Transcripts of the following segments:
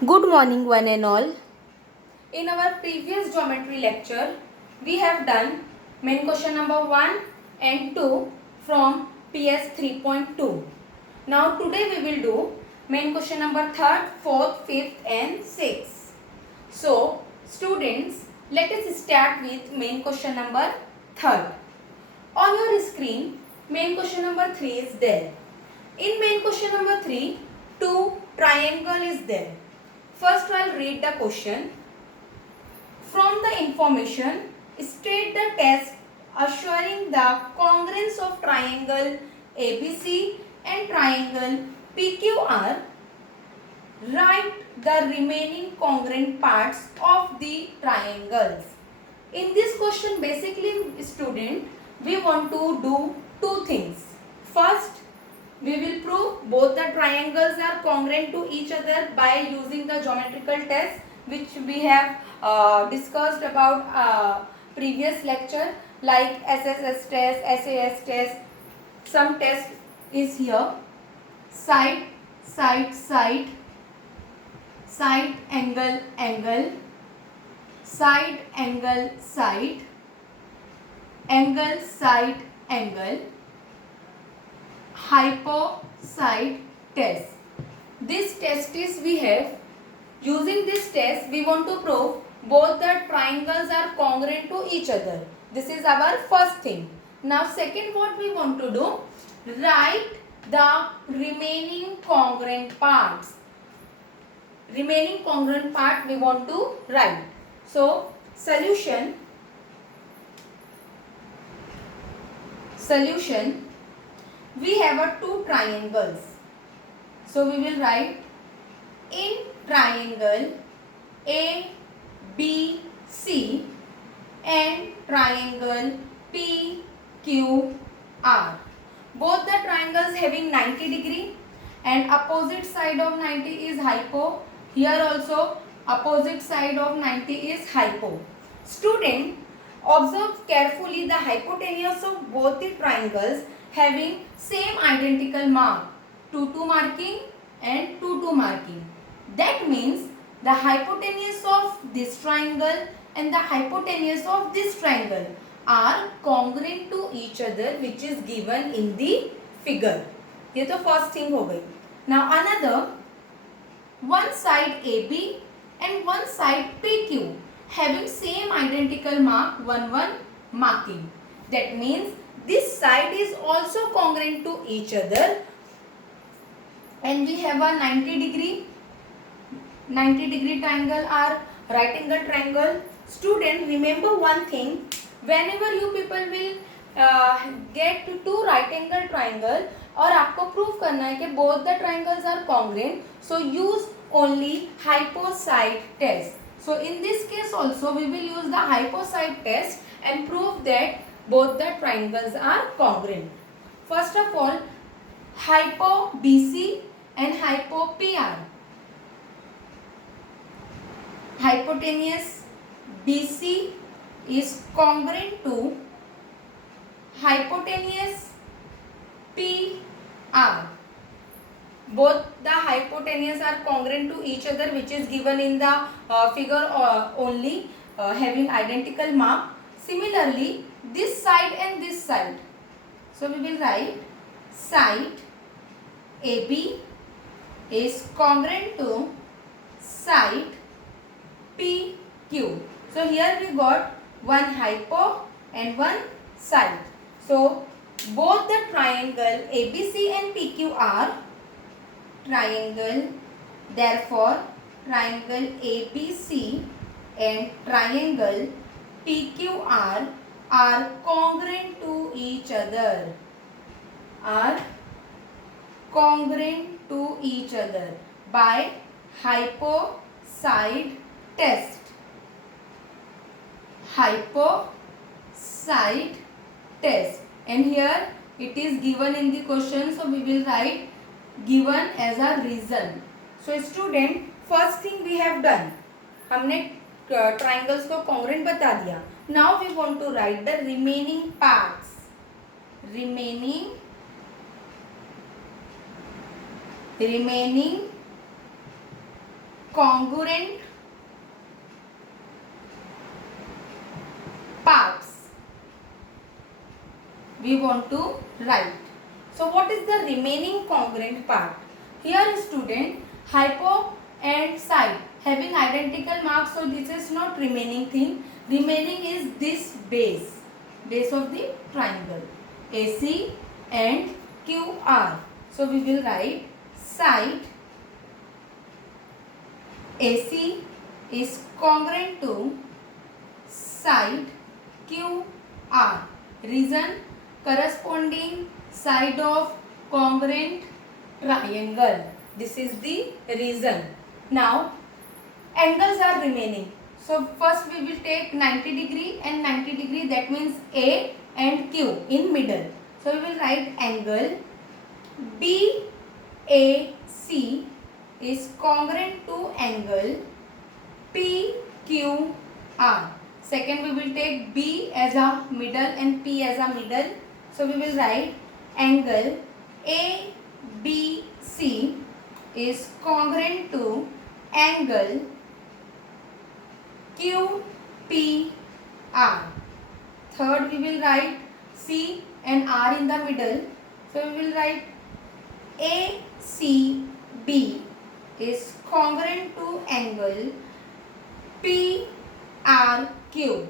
Good morning one and all. In our previous geometry lecture, we have done main question number 1 and 2 from PS 3.2. Now today we will do main question number 3rd, 4th, 5th and 6th. So students, let us start with main question number 3rd. On your screen, main question number 3 is there. In main question number 3, two triangle is there. First I will read the question. From the information, state the test assuring the congruence of triangle ABC and triangle PQR. Write the remaining congruent parts of the triangles. In this question, basically student, we want to do two things. First, we will prove both the triangles are congruent to each other by using the geometrical test which we have discussed about previous lecture, like SSS test, SAS test. Some test is here. Side, side, side, side angle, angle, side angle, side, angle, side, angle, hypocyte test. This test is we have. Using this test, we want to prove both the triangles are congruent to each other. This is our first thing. Now second, what we want to do? Write the remaining congruent parts. Remaining congruent part we want to write. So solution. We have two triangles. So we will write in triangle ABC and triangle PQR. Both the triangles having 90 degree and opposite side of 90 is hypo. Here also opposite side of 90 is hypo. Student, observe carefully the hypotenuse of both the triangles having same identical mark, 2 2 marking and 2 2 marking. That means the hypotenuse of this triangle and the hypotenuse of this triangle are congruent to each other, which is given in the figure. ये तो first thing हो गई. Now another, one side AB and one side PQ having same identical mark, 1 1 marking. That means this side is also congruent to each other, and we have a 90 degree triangle are right angle triangle. Student, remember one thing, whenever you people will get two right angle triangle और आपको prove करना है कि both the triangles are congruent, so use only hypocyte test. So in this case also we will use the hypocyte test and prove that both the triangles are congruent. First of all, hypo BC and hypo PR. Hypotenuse BC is congruent to hypotenuse PR. Both the hypotenuse are congruent to each other, which is given in the figure only, having identical mark. Similarly, this side and this side. So we will write side AB is congruent to side PQ. So here we got one hypo and one side. So both the triangle ABC and PQ are triangle. Therefore, triangle ABC and triangle PQR are congruent to each other. Are congruent to each other by hypocyte test. Hypocyte test. And here it is given in the question, so we will write given as a reason. So student, first thing we have done, हमने triangles को congruent बता दिया. Now we want to write the remaining parts. Remaining congruent parts we want to write. So what is the remaining congruent part? Here student, hypo and side having identical marks, so this is not remaining thing. Remaining is this base of the triangle, AC and QR. So we will write side AC is congruent to side QR. Reason, corresponding side of congruent triangle. This is the reason. Now angles are remaining. So first we will take 90 degree and 90 degree, that means A and Q in middle. So we will write angle BAC is congruent to angle PQR. Second we will take B as a middle and P as a middle. So we will write angle ABC is congruent to angle QPR. Third we will write C and R in the middle. So we will write ACB is congruent to angle PRQ.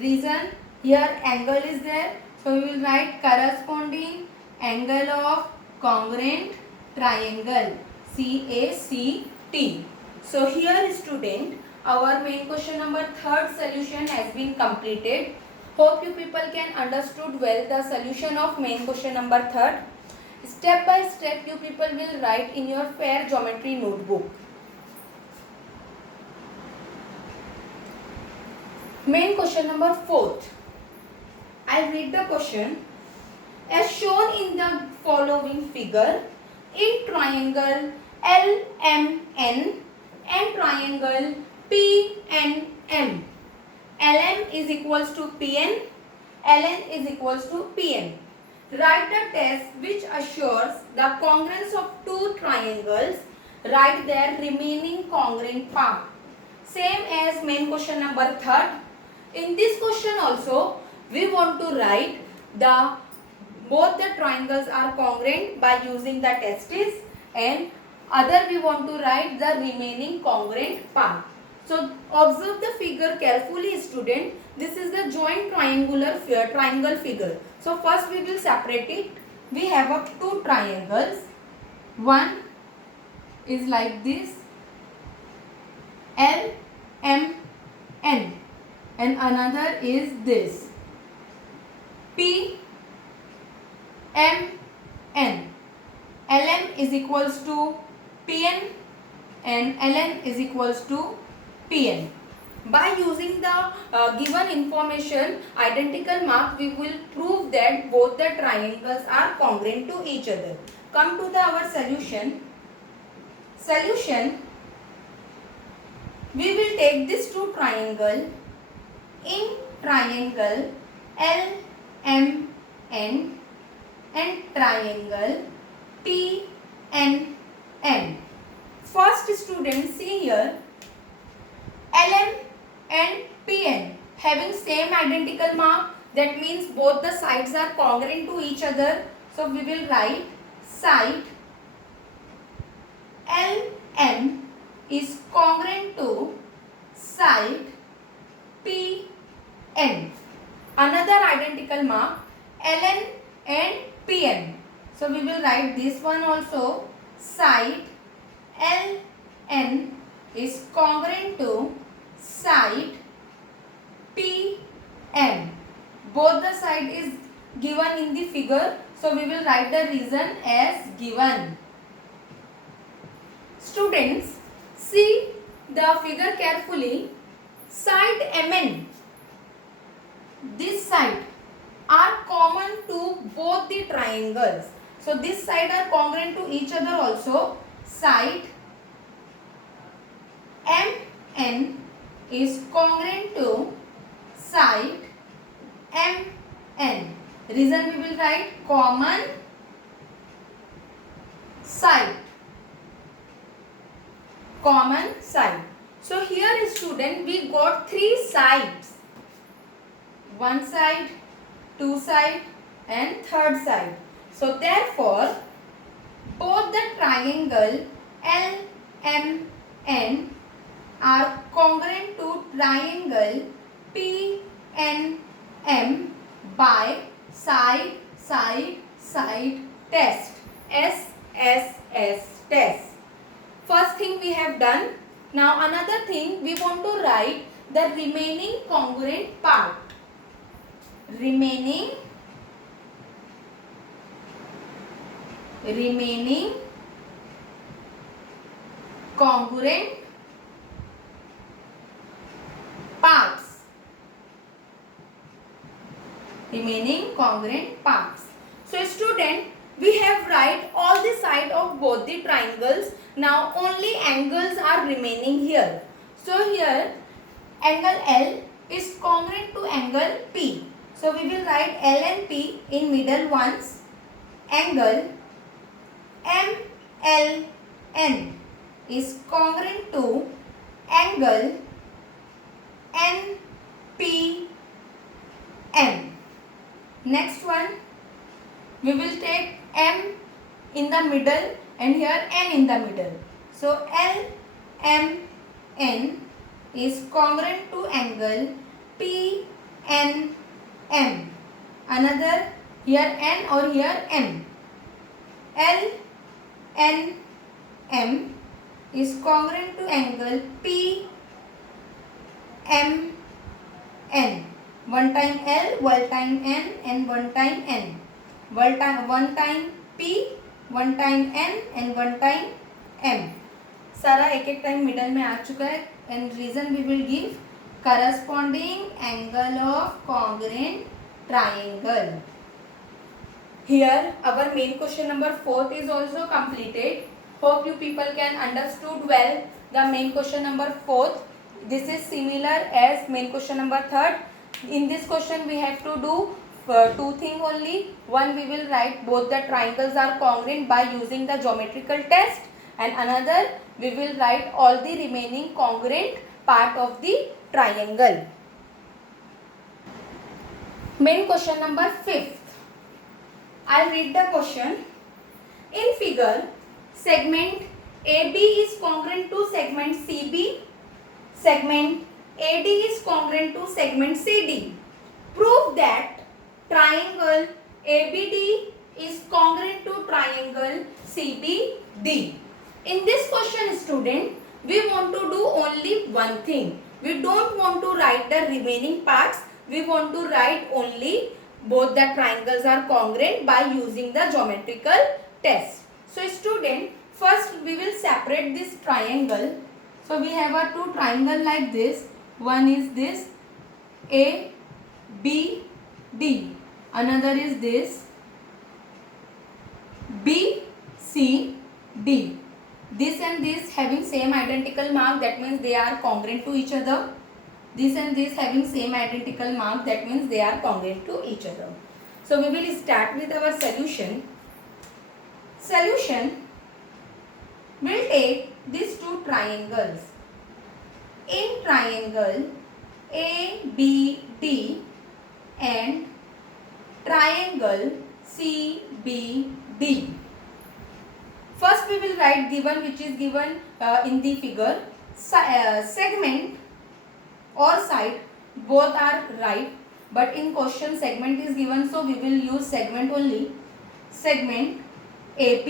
Reason, here angle is there, so we will write corresponding angle of congruent triangle CACT. So here student, our main question number 3rd solution has been completed. Hope you people can understood well the solution of main question number 3rd. Step by step you people will write in your fair geometry notebook. Main question number 4th. I read the question. As shown in the following figure, in triangle LMN and triangle PNM, LM is equals to PN, LN is equals to PN. Write the test which assures the congruence of two triangles. Write their remaining congruent part. Same as main question number 3rd. In this question also, we want to write both the triangles are congruent by using the testes, and other we want to write the remaining congruent part. So observe the figure carefully student. This is the joint triangle figure. So first we will separate it. We have two triangles. One is like this, LMN, and another is this, PMN. LM is equals to PN and LN is equals to PN. By using the given information, identical mark, we will prove that both the triangles are congruent to each other. Come to our solution. We will take this two triangle. In triangle LMN and triangle PNM. First student, see here, LM and PN having same identical mark, that means both the sides are congruent to each other. So we will write side LM is congruent to side PN. Another identical mark, LN and PN. So we will write this one also, side LN is congruent to side PN. Both the side is given in the figure, so we will write the reason as given. Students, see the figure carefully. Side MN, this side are common to both the triangles. So this side are congruent to each other also. Side MN is congruent to side MN. Reason we will write common side. common side. So here student we got three sides. One side, two side and third side. So therefore both the triangle LMN are congruent to triangle PNM by side test. SSS test. First thing we have done. Now another thing, we want to write the remaining congruent part. Remaining congruent parts. Remaining congruent parts. So student, we have write all the side of both the triangles. Now only angles are remaining here. So here angle L is congruent to angle P. So we will write L and P in middle ones. Angle MLN is congruent to angle NPM. Next one, we will take M in the middle and here N in the middle. So LMN is congruent to angle PNM. Another, here N or here M. LNM is congruent to angle PMN. One time L, one time N and one time N. One time P, one time N and one time M. सारा एक time middle में आ चुका है and reason we will give corresponding angle of congruent triangle. Here our main question number 4 is also completed. Hope you people can understood well the main question number 4. This is similar as main question number 3. In this question we have to do two things only. One, we will write both the triangles are congruent by using the geometrical test, and another we will write all the remaining congruent part of the triangle. Main question number 5. I'll read the question. In figure, segment AB is congruent to segment CB. Segment AD is congruent to segment CD. Prove that triangle ABD is congruent to triangle CBD. In this question, student, we want to do only one thing. We don't want to write the remaining parts. We want to write only both the triangles are congruent by using the geometrical test. So student, first we will separate this triangle. So we have a two triangle like this. One is this ABD. Another is this BCD. This and this having same identical mark, that means they are congruent to each other. This and this having same identical mark, that means they are congruent to each other. So we will start with our solution. Solution, will take these two triangles. In triangle ABD and triangle CBD. First we will write given, which is given in the figure. Segment or side, both are right, but in question segment is given, so we will use segment only. Segment AP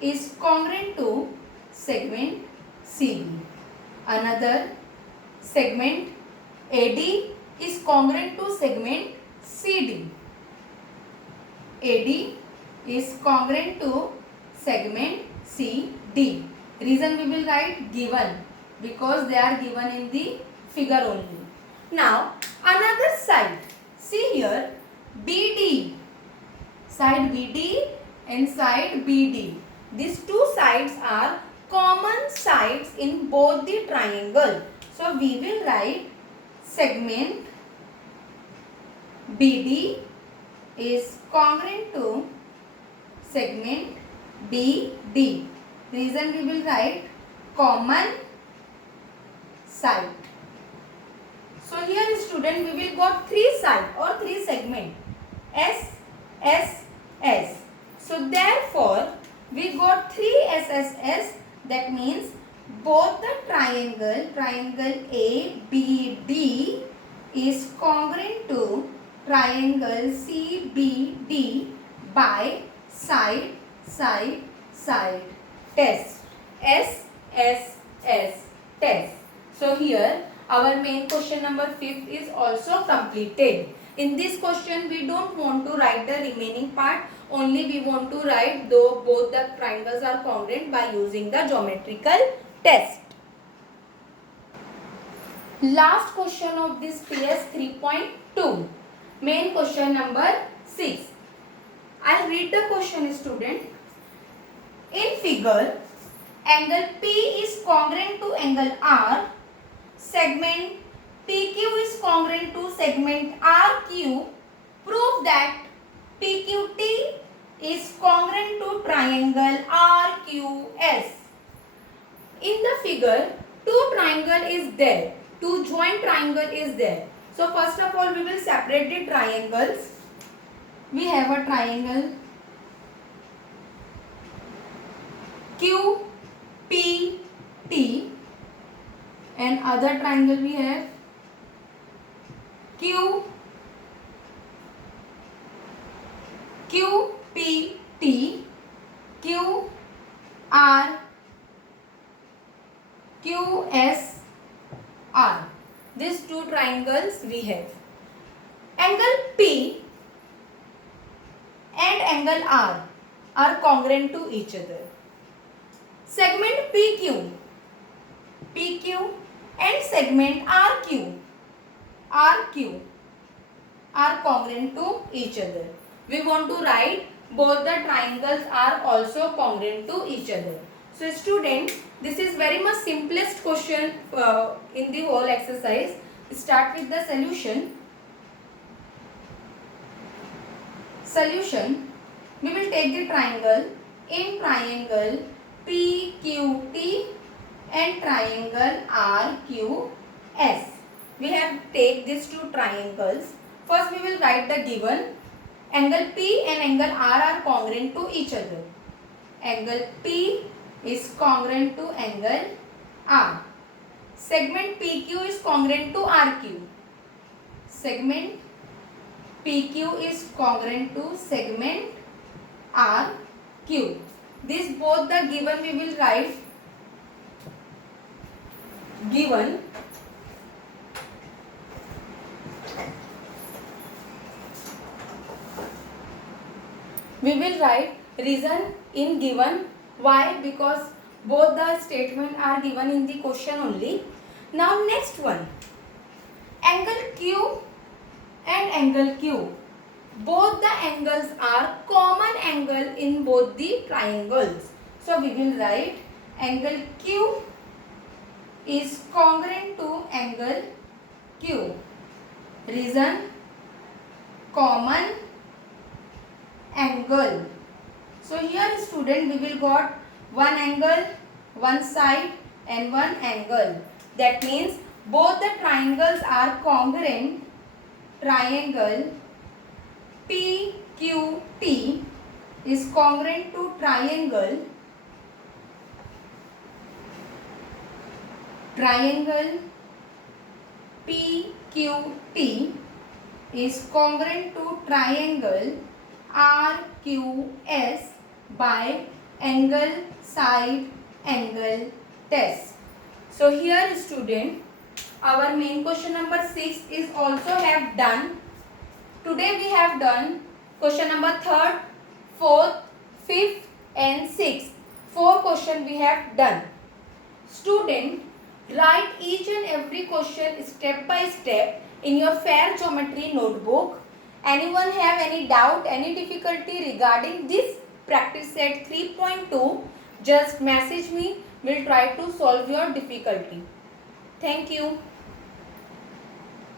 is congruent to segment CB. Another, segment AD is congruent to segment CD. AD is congruent to segment CD. Reason we will write given, because they are given in the figure only. Now another side, see here BD, side BD and side BD. These two sides are common sides in both the triangle. So we will write segment BD is congruent to segment BD. Reason we will write common side. So here student, we will got three side or three segment, S, S, S. So therefore we got three SSS. That means both the triangle ABD is congruent to triangle CBD by side test. S, S, S test. So here our main question number 5th is also completed. In this question we don't want to write the remaining part, only we want to write though both the triangles are congruent by using the geometrical test. Last question of this PS 3.2, main question number 6. I'll read the question, student. In figure, angle P is congruent to angle R. Segment PQ is congruent to segment RQ. Prove that PQT is congruent to triangle RQS. In the figure, two triangle is there. Two joint triangle is there. So first of all, we will separate the triangles. We have a triangle QPT and other triangle we have QPT, QR, QSR. These two triangles we have. Angle P and angle R are congruent to each other. Segment PQ and segment RQ are congruent to each other. We want to write both the triangles are also congruent to each other. So student, this is very much simplest question in the whole exercise. Start with the solution. We will take the triangle. In triangle PQT and triangle RQS. We have take these two triangles. First we will write the given. Angle P and angle R are congruent to each other. Angle P is congruent to angle R. Segment PQ is congruent to RQ. Segment PQ is congruent to segment RQ. This both the given we will write. Given we will write reason in given. Why? Because both the statement are given in the question only. Now next one, angle Q and angle Q. Both the angles are common angle in both the triangles. So we will write angle Q is congruent to angle Q. Reason common angle. So here student, we will got one angle, one side and one angle. That means both the triangles are congruent. Triangle PQT is congruent to triangle PQT is congruent to triangle RQS by angle side angle test. So here student, our main question number 6 is also have done. Today we have done question number 3rd, 4th, 5th and 6th. 4 question we have done. Student, write each and every question step by step in your fair geometry notebook. Anyone have any doubt, any difficulty regarding this practice set 3.2, just message me. We'll try to solve your difficulty. Thank you.